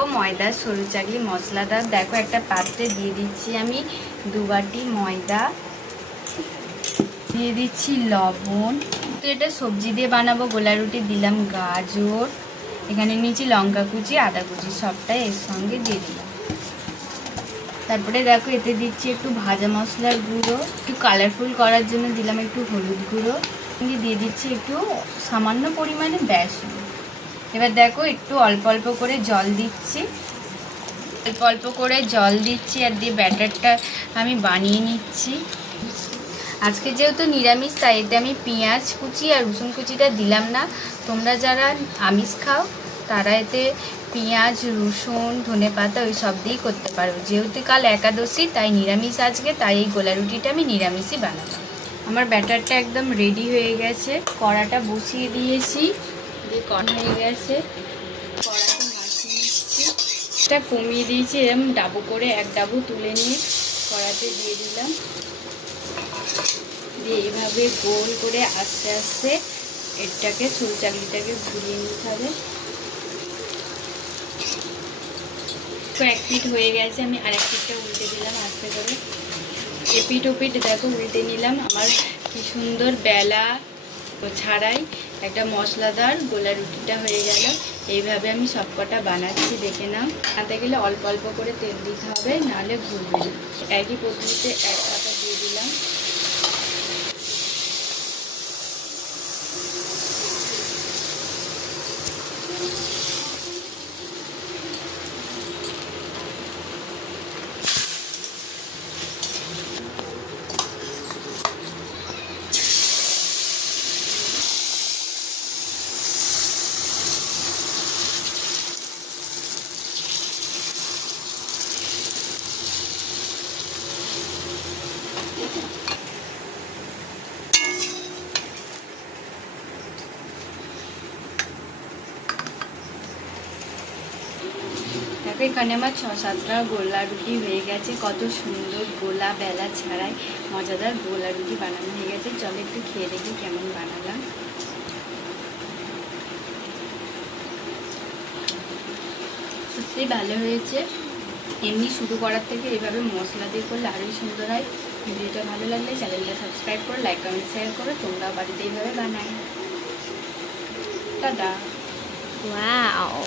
ও ময়দা সরু চাকলি মশলাদার। দেখো একটা পাত্রে দিয়ে দিচ্ছি আমি 2 বাটি ময়দা, দিয়ে দিচ্ছি লবণ। তো এটা সবজি দিয়ে বানাবো, গোলা রুটি দিলাম গাজর, এখানে নিয়েছি লঙ্কা কুচি, আদা কুচি, সবটাই এর সঙ্গে দিয়ে দিলাম। তারপরে দেখো এতে দিচ্ছি একটু ভাজা মশলার গুঁড়ো, একটু কালারফুল করার জন্য দিলাম একটু হলুদ গুঁড়ো, দিয়ে দিচ্ছি একটু সামান্য পরিমাণে বেসন। এবার দেখো একটু অল্প অল্প করে জল দিচ্ছি, অল্প অল্প করে জল দিচ্ছি আর দিয়ে ব্যাটারটা আমি বানিয়ে নিচ্ছি। আজকে যেহেতু নিরামিষ তাই এতে আমি পেঁয়াজ কুচি আর রসুন কুচিটা দিলাম না। তোমরা যারা আমিষ খাও তারা এতে পেঁয়াজ রসুন ধনেপাতা ওই সব দিয়েই করতে পারো। যেহেতু কাল একাদশী তাই নিরামিষ আজকে, তাই এই গোলা রুটিটা আমি নিরামিষই বানাবো। আমার ব্যাটারটা একদম রেডি হয়ে গেছে, কড়াটা বসিয়ে দিয়েছি, দিয়ে কড়া হয়ে গেছে, কড়াতে মাখিয়ে নিচ্ছি। এটা কমিয়ে দিয়েছি, এরকম ডাবু করে এক ডাবু তুলে নিয়ে কড়াতে দিয়ে দিলাম, দিয়ে এইভাবে গোল করে আস্তে আস্তে এটাকে চুল চাকলিটাকে ঘুরিয়ে নিতে হবে। তো এক পিঠ হয়ে গেছে, আমি আরেক পিঠটা উল্টে দিলাম আস্তে করে। এপিঠ ওপিঠ দেখো উল্টে নিলাম। আমার কি সুন্দর বেলা ছাড়াই একটা মশলাদার গোলা রুটিটা হয়ে গেল। এইভাবে আমি সবকটা বানাচ্ছি, দেখে নাও। বানাতে গেলে অল্প অল্প করে তেল দিতে হবে, নাহলে ঘুরবে না। একই পদ্ধতিতে এক পাতা দিয়ে দিলাম। দেখো এখানে আমার 6-7টা গোলা রুটি হয়ে গেছে। কত সুন্দর গোলা বেলা ছাড়াই মজাদার গোলা রুটি বানানো হয়ে গেছে। চলো একটু খেয়ে দেখি কেমন বানালাম। সত্যিই ভালো হয়েছে। এমনি শুরু করার থেকে এইভাবে মশলা দিয়ে করলে আরোই সুন্দর হয়। ভিডিওটা ভালো লাগলে চ্যানেলটা সাবস্ক্রাইব করো, লাইক কমেন্ট শেয়ার করো। তোমরাও বাড়িতে এইভাবে বানাই। টাটা। ওয়াও।